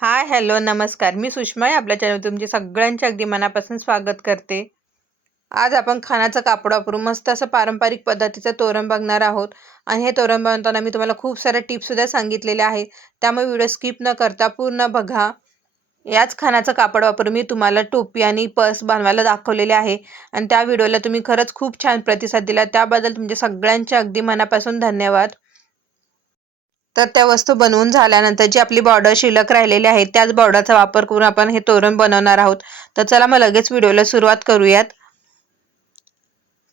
Hi hello नमस्कार. मी सुषमा आहे. आपल्या चॅनल तुमचे सगळ्यांचे अगदी मनापासून स्वागत करते. आज आपण खानाचं कापड वापरून मस्त असं पारंपरिक पद्धतीचं तोरण बघणार आहोत. आणि हे तोरण बनवताना मी तुम्हाला खूप साऱ्या टिप्ससुद्धा सांगितलेल्या आहेत. त्यामुळे व्हिडिओ स्किप न करता पूर्ण बघा. याच खानाचं कापड वापरून मी तुम्हाला टोपी आणि पर्स बनवायला दाखवलेले आहे. आणि त्या व्हिडिओला तुम्ही खरंच खूप छान प्रतिसाद दिला. त्याबद्दल तुमच्या सगळ्यांचे अगदी मनापासून धन्यवाद. तर त्या वस्तू बनवून झाल्यानंतर जी आपली बॉर्डर शिल्लक राहिलेली आहे त्याच बॉर्डरचा वापर करून आपण हे तोरण बनवणार आहोत. तर चला मग लगेच व्हिडिओला सुरुवात करूयात.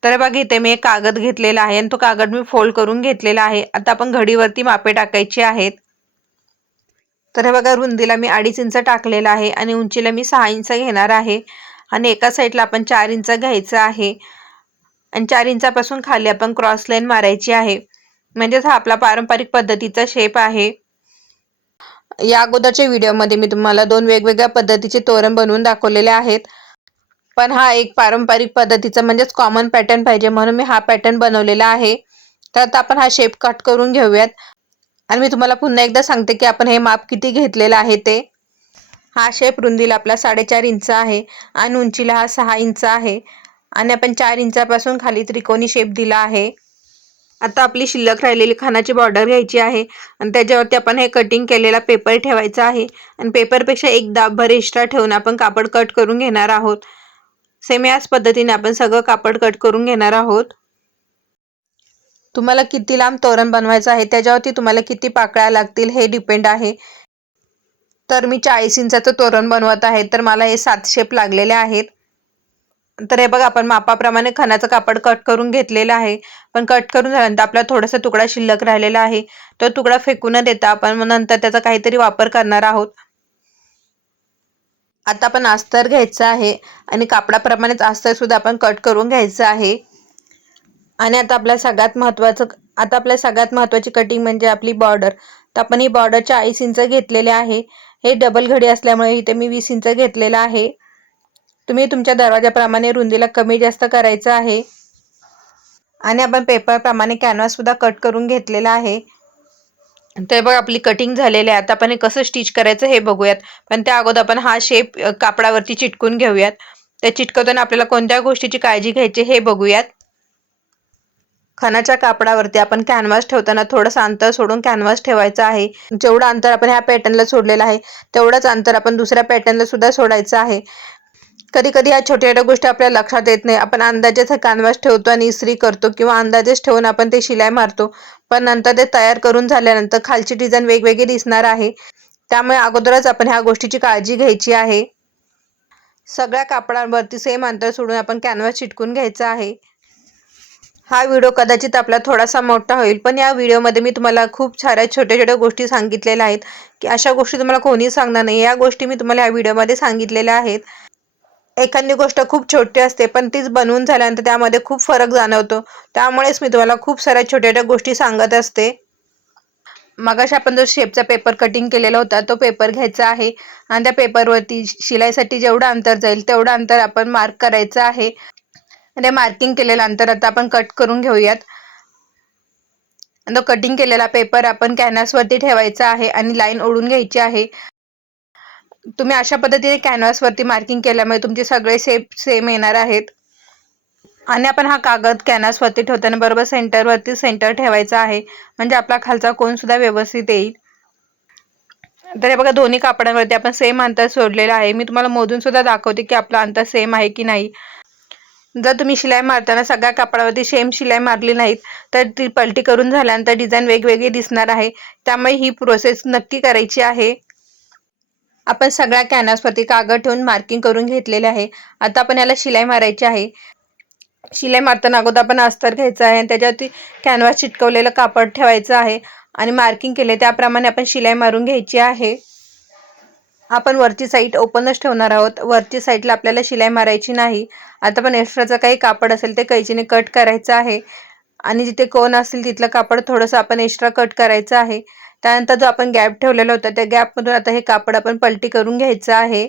तर बघा इथे मी एक कागद घेतलेला आहे आणि तो कागद मी फोल्ड करून घेतलेला आहे. आता आपण घडीवरती मापे टाकायची आहेत. तर हे बघा रुंदीला मी अडीच इंच टाकलेला आहे आणि उंचीला मी सहा इंच घेणार आहे. आणि एका साईडला आपण चार इंच घ्यायचं आहे. आणि चार इंचापासून खाली आपण क्रॉस लाईन मारायची आहे. म्हणजेच हा आपला पारंपरिक पद्धतीचा शेप आहे. या अगोदरच्या व्हिडिओमध्ये मी तुम्हाला दोन वेगवेगळ्या पद्धतीचे तोरण बनवून दाखवलेले आहेत. पण हा एक पारंपरिक पद्धतीचा म्हणजेच कॉमन पॅटर्न पाहिजे म्हणून मी हा पॅटर्न बनवलेला आहे. तर आता आपण हा शेप कट करून घेऊयात. आणि मी तुम्हाला पुन्हा एकदा सांगते की आपण हे माप किती घेतलेलं आहे ते. हा शेप रुंदीला आपला साडेचार इंच आहे आणि उंचीला हा सहा इंच आहे. आणि आपण चार इंचापासून खाली त्रिकोणी शेप दिला आहे. आता आपली शिल्लक राहिलेली खानाची बॉर्डर घ्यायची आहे. आणि त्याच्यावरती आपण हे कटिंग केलेला पेपर ठेवायचा आहे. आणि पेपरपेक्षा एक दाबभर एक्स्ट्रा ठेवून आपण कापड कट करून घेणार आहोत. सेम याच पद्धतीने आपण सगळं कापड कट करून घेणार आहोत. तुम्हाला किती लांब तोरण बनवायचं आहे त्याच्यावरती तुम्हाला किती पाकळ्या लागतील हे डिपेंड आहे. तर मी चाळीस इंचाचं तोरण बनवत आहे तर मला हे सात शेप लागलेले आहेत. तर हे बघा आपण मापाप्रमाणे खणाचं कापड कट करून घेतलेलं आहे. पण कट करून झाल्यानंतर आपला थोडासा तुकडा शिल्लक राहिलेला आहे. तो तुकडा फेकून देता आपण नंतर त्याचा काहीतरी वापर करणार आहोत. आता आपण अस्तर घ्यायचं आहे आणि कापडाप्रमाणेच अस्तर सुद्धा आपण कट करून घ्यायचं आहे. आणि आता आपल्या सगळ्यात महत्त्वाचं आता आपल्या सगळ्यात महत्त्वाची कटिंग म्हणजे आपली बॉर्डर तर आपण ही बॉर्डर चाळीस इंच घेतलेले आहे. हे डबल घडी असल्यामुळे इथे मी वीस इंच घेतलेलं आहे. तुम्ही तुमच्या दरवाजाप्रमाणे रुंदीला कमी जास्त करायचं आहे. आणि आपण पेपरप्रमाणे कॅनव्हाससुद्धा कट करून घेतलेला आहे. तर बघ आपली कटिंग झालेली आहे. आता आपण हे कसं स्टिच करायचं हे बघूयात. पण त्या अगोदर आपण हा शेप कापडावरती चिटकून घेऊयात. त्या चिटकवताना आपल्याला कोणत्या गोष्टीची काळजी घ्यायची हे बघूयात. खणाच्या कापडावरती आपण कॅनव्हास ठेवताना थोडंसं अंतर सोडून कॅनव्हास ठेवायचं आहे. जेवढं अंतर आपण ह्या पॅटर्नला सोडलेलं आहे तेवढंच अंतर आपण दुसऱ्या पॅटर्नला सुद्धा सोडायचं आहे. कधी कधी या छोट्या छोट्या गोष्टी आपल्याला लक्षात येत नाही. आपण अंदाजेच कॅनव्हास ठेवतो आणि इस्त्री करतो किंवा अंदाजेच ठेवून आपण ते शिलाई मारतो. पण नंतर ते तयार करून झाल्यानंतर खालची डिझाईन वेगवेगळी दिसणार आहे. त्यामुळे अगोदरच आपण ह्या गोष्टीची काळजी घ्यायची आहे. सगळ्या कापडांवरती सेम अंतर सोडून आपण कॅनव्हास चिटकून घ्यायचा आहे. हा व्हिडिओ कदाचित आपला थोडासा मोठा होईल पण या व्हिडिओमध्ये मी तुम्हाला खूप साऱ्या छोट्या छोट्या गोष्टी सांगितलेल्या आहेत. की अशा गोष्टी तुम्हाला कोणी सांगणार नाही. या गोष्टी मी तुम्हाला या व्हिडिओमध्ये सांगितलेल्या आहेत. एखादी गोष्ट खूप छोटी असते पण तीच बनवून झाल्यानंतर त्यामध्ये खूप फरक जाणवतो. त्यामुळेच मी तुम्हाला खूप साऱ्या छोट्या छोट्या गोष्टी सांगत असते. मगाशी आपण जो शेपचा पेपर कटिंग केलेला होता तो पेपर घ्यायचा आहे. आणि त्या पेपरवरती शिलाईसाठी जेवढं अंतर जाईल तेवढं अंतर आपण मार्क करायचं आहे. आणि मार्किंग केलेलं अंतर आता आपण कट करून घेऊयात. तो कटिंग केलेला पेपर आपण कॅनव्हासवरती ठेवायचा आहे आणि लाईन ओढून घ्यायची आहे. तुम्ही अशा पद्धतीने कॅनव्हासवरती मार्किंग केल्यामुळे तुमचे सगळे सेप सेम येणार आहेत. आणि आपण हा कागद कॅनव्हासवरती ठेवताना बरोबर सेंटरवरती सेंटर ठेवायचा आहे. म्हणजे आपला खालचा कोण सुद्धा व्यवस्थित येईल. तर हे बघा दोन्ही कापडांवरती आपण सेम अंतर सोडलेलं आहे. मी तुम्हाला मोजून सुद्धा दाखवते की आपला अंतर सेम आहे की नाही. जर तुम्ही शिलाई मारताना सगळ्या कापडावरती सेम शिलाई मारली नाहीत तर ती पलटी करून झाल्यानंतर डिझाईन वेगवेगळी दिसणार आहे. त्यामुळे ही प्रोसेस नक्की करायची आहे. आपण सगळ्या कॅनसवरती कागद ठेवून मार्किंग करून घेतलेले आहे. आता आपण याला शिलाई मारायची आहे. शिलाई मारताना अगोदर आपण अस्तर घ्यायचं आहे आणि त्याच्यावरती कॅनव्हास चिटकवलेलं कापड ठेवायचं आहे आणि मार्किंग केले. त्याप्रमाणे आपण शिलाई मारून घ्यायची आहे. आपण वरची साईड ओपनच ठेवणार आहोत. वरची साईडला आपल्याला शिलाई मारायची नाही. आता पण एक्स्ट्राचं काही कापड असेल ते कैचीने कट करायचं आहे. आणि जिथे कोण असेल तिथलं कापड थोडंसं आपण एक्स्ट्रा कट करायचं आहे. त्यानंतर जो आपण गॅप ठेवलेला होता त्या गॅपमधून आता हे कापड आपण पलटी करून घ्यायचं आहे.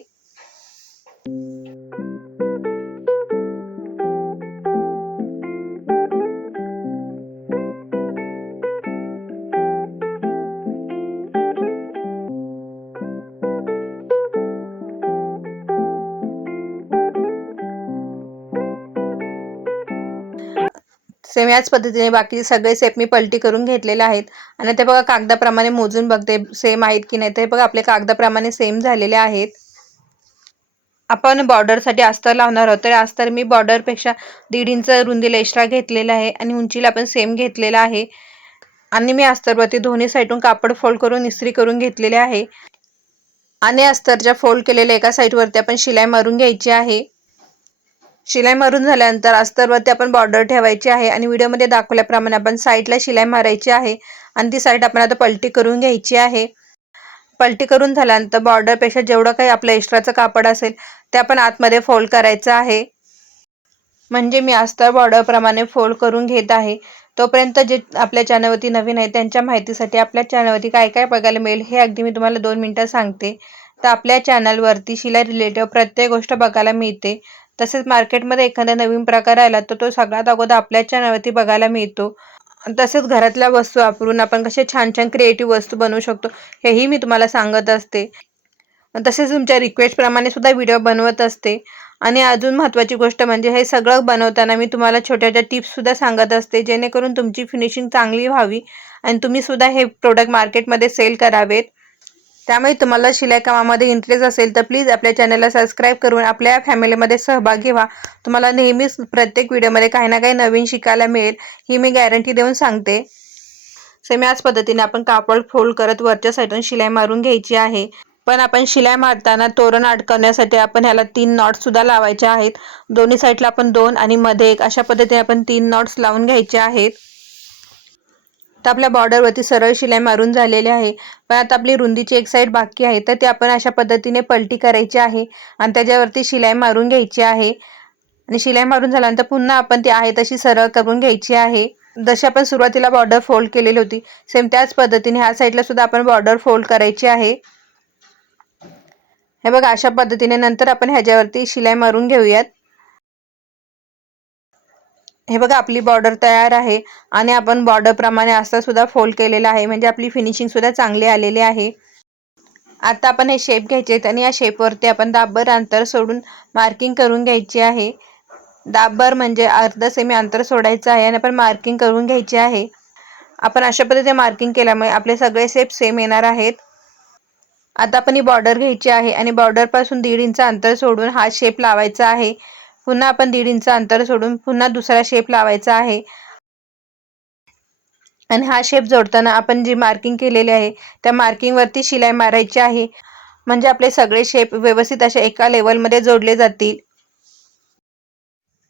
सेम याच पद्धतीने बाकी सगळे सेप मी पलटी करून घेतलेले आहेत. आणि ते बघा कागदाप्रमाणे मोजून बघते सेम आहेत की नाही. ते बघा आपले कागदाप्रमाणे सेम झालेले आहेत. आपण बॉर्डरसाठी अस्तर लावणार आहोत. तर अस्तर मी बॉर्डरपेक्षा दीड इंच रुंदीला एक्स्ट्रा घेतलेला आहे आणि उंचीला पण सेम घेतलेला आहे. आणि मी अस्तरवरती दोन्ही साईडून कापड फोल्ड करून इस्त्री करून घेतलेले आहे. आणि अस्तरच्या फोल्ड केलेल्या एका साईडवरती आपण शिलाई मारून घ्यायची आहे. शिलाई मारून झाल्यानंतर अस्तरवरती आपण बॉर्डर ठेवायची आहे आणि व्हिडिओमध्ये दाखवल्याप्रमाणे आपण साईडला शिलाई मारायची आहे. आणि ती साईड आपण आता पलटी करून घ्यायची आहे. पलटी करून झाल्यानंतर बॉर्डरपेक्षा जेवढं काही आपलं एक्स्ट्राचं कापड असेल ते आपण आतमध्ये फोल्ड करायचं आहे. म्हणजे मी अस्तर बॉर्डरप्रमाणे फोल्ड करून घेत आहे. तोपर्यंत जे आपल्या चॅनलवरती नवीन आहे त्यांच्या माहितीसाठी आपल्या चॅनलवरती काय काय बघायला मिळेल हे अगदी मी तुम्हाला दोन मिनटं सांगते. तर आपल्या चॅनलवरती शिलाई रिलेटिव्ह प्रत्येक गोष्ट बघायला मिळते. तसेच मार्केटमध्ये एखादा नवीन प्रकार आला तर तो सगळ्यात अगोदर आपल्याच चॅनलवरती बघायला मिळतो. तसेच घरातल्या वस्तू वापरून आपण कसे छान छान क्रिएटिव्ह वस्तू बनवू शकतो हेही मी तुम्हाला सांगत असते. तसेच तुमच्या रिक्वेस्टप्रमाणे सुद्धा व्हिडिओ बनवत असते. आणि अजून महत्त्वाची गोष्ट म्हणजे हे सगळं बनवताना मी तुम्हाला छोट्या छोट्या टिप्ससुद्धा सांगत असते जेणेकरून तुमची फिनिशिंग चांगली व्हावी. आणि तुम्हीसुद्धा हे प्रोडक्ट मार्केटमध्ये सेल करावेत. त्यामुळे तुम्हाला शिलाईकामामध्ये इंटरेस्ट असेल तर प्लीज आपल्या चॅनलला सबस्क्राईब करून आपल्या फॅमिलीमध्ये सहभागी व्हा. तुम्हाला नेहमीच प्रत्येक व्हिडिओमध्ये काही ना काही नवीन शिकायला मिळेल ही मी गॅरंटी देऊन सांगते. सेम याच पद्धतीने आपण कापड फोल्ड करत वरच्या साईडून शिलाई मारून घ्यायची आहे. पण आपण शिलाई मारताना तोरण अडकवण्यासाठी आपण ह्याला तीन नॉट्ससुद्धा लावायचे आहेत. दोन्ही साईडला आपण दोन आणि मध्ये एक अशा पद्धतीने आपण तीन नॉट्स लावून घ्यायचे आहेत. तर आपल्या बॉर्डरवरती सरळ शिलाई मारून झालेली आहे. पण आता आपली रुंदीची एक साईड बाकी आहे. तर ती आपण अशा पद्धतीने पलटी करायची आहे. आणि त्याच्यावरती शिलाई मारून घ्यायची आहे. आणि शिलाई मारून झाल्यानंतर पुन्हा आपण ती आहे तशी सरळ करून घ्यायची आहे. जशी आपण सुरुवातीला बॉर्डर फोल्ड केलेली होती सेम त्याच पद्धतीने ह्या साईडला सुद्धा आपण बॉर्डर फोल्ड करायची आहे. हे बघा अशा पद्धतीने नंतर आपण ह्याच्यावरती शिलाई मारून घेऊयात. हे बघा आपली बॉर्डर तयार आहे आणि आपण बॉर्डर प्रमाणे असं सुद्धा फोल्ड केलेलं आहे. म्हणजे आपली फिनिशिंग सुद्धा चांगली आलेली आहे. आता आपण हे शेप घ्यायचे आहेत आणि या शेपवरती आपण दाबर अंतर सोडून मार्किंग करून घ्यायची आहे. दाबर म्हणजे अर्ध सेमी अंतर सोडायचं आहे आणि आपण मार्किंग करून घ्यायची आहे. आपण अशा पद्धतीने मार्किंग केल्यामुळे आपले सगळे शेप सेम येणार आहेत. आता आपण ही बॉर्डर घ्यायची आहे आणि बॉर्डरपासून दीड इंच अंतर सोडून हा शेप लावायचा आहे. पुन्हा आपण दीड इंच अंतर सोडून पुन्हा दुसरा शेप लावायचा आहे. आणि हा शेप जोडताना आपण जी मार्किंग केलेली आहे त्या मार्किंगवरती शिलाई मारायची आहे. म्हणजे आपले सगळे शेप व्यवस्थित अशा एका लेवलमध्ये जोडले जातील.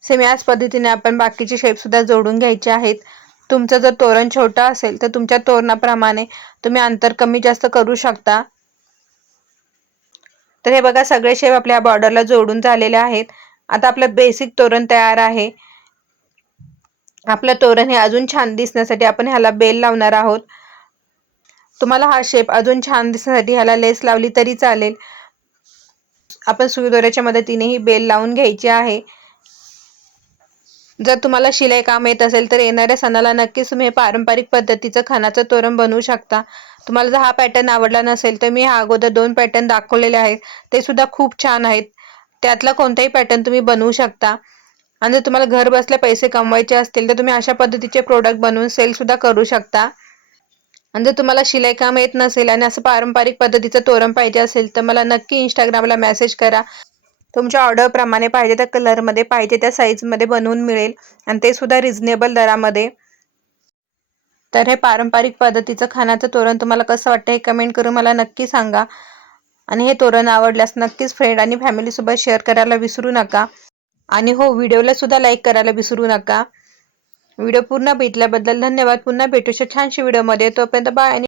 सेम याच पद्धतीने आपण बाकीचे शेप सुद्धा जोडून घ्यायचे आहेत. तुमचं जर तोरण छोटं असेल तर तुमच्या तोरणाप्रमाणे तुम्ही अंतर कमी जास्त करू शकता. तर हे बघा सगळे शेप आपल्या बॉर्डरला जोडून झालेले आहेत. आता आपलं बेसिक तोरण तयार आहे. आपलं तोरण हे अजून छान दिसण्यासाठी आपण ह्याला बेल लावणार आहोत. तुम्हाला हा शेप अजून छान दिसण्यासाठी ह्याला लेस लावली तरी चालेल. आपण सुईदोऱ्याच्या मदतीने ही बेल लावून घ्यायची आहे. जर तुम्हाला शिलाई काम येत असेल तर येणाऱ्या सणाला नक्कीच तुम्ही पारंपरिक पद्धतीचं खानाचं तोरण बनवू शकता. तुम्हाला जर हा पॅटर्न आवडला नसेल तर मी हा अगोदर दोन पॅटर्न दाखवलेले आहेत. ते सुद्धा खूप छान आहेत. त्यातला कोणताही पॅटर्न तुम्ही बनवू शकता. आणि जर तुम्हाला घर बसल्या पैसे कमवायचे असतील तर तुम्ही अशा पद्धतीचे प्रोडक्ट बनवून सेल सुद्धा करू शकता. आणि जर तुम्हाला शिलाई काम येत नसेल आणि असं पारंपरिक पद्धतीचं तोरण पाहिजे असेल तर मला नक्की इंस्टाग्रामला मेसेज करा. तुमच्या ऑर्डरप्रमाणे पाहिजे त्या कलरमध्ये पाहिजे त्या साईजमध्ये बनवून मिळेल. आणि ते सुद्धा रिझनेबल दरामध्ये. तर हे पारंपरिक पद्धतीचं खाण्याचं तोरण तुम्हाला कसं वाटतं हे कमेंट करून मला नक्की सांगा. आणि हे तोरण आवडल्यास नक्कीच फ्रेंड आणि फॅमिलीसोबत शेअर करायला विसरू नका. आणि हो व्हिडिओला सुद्धा लाईक करायला विसरू नका. व्हिडिओ पूर्ण भेटल्याबद्दल धन्यवाद. पुन्हा भेटू छानशी व्हिडिओमध्ये तोपर्यंत बाय आणि